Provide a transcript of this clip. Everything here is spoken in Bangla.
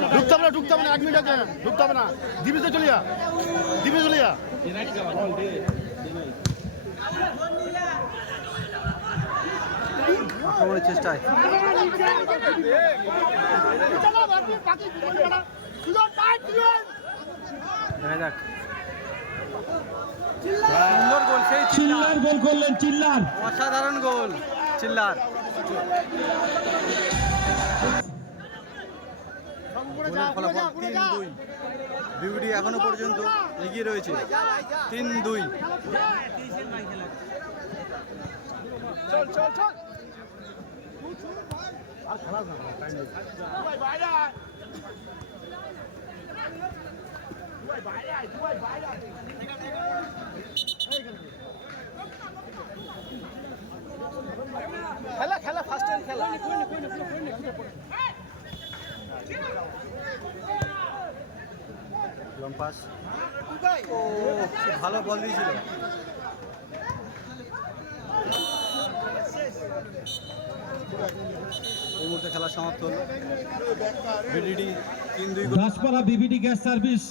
ঢুকতে হবে না ঢুকতে হবে না এক মিনিট আছে ঢুকতে হবে না। দিবিতে চলিয়া দিবিতে চলিয়া আক্রমণের চেষ্টায়। দেখা যাক। সুন্দর গোল সেই চিল্লার। চিল্লার গোল করলেন চিল্লার। অসাধারণ গোল চিল্লার। গোলের ফলাফল তিন দুই। বিউটি এখনও পর্যন্ত এগিয়ে রয়েছে। তিন দুই। খেলা খেলা ফার্স্ট টাইম খেলা। লং পাস ও খুব ভালো বল দিয়েছিল। এই মুহূর্তে খেলা সমাপ্ত হলো। বিডিডি তিন দুই গাছপালা বিবিডি গ্যাস সার্ভিস।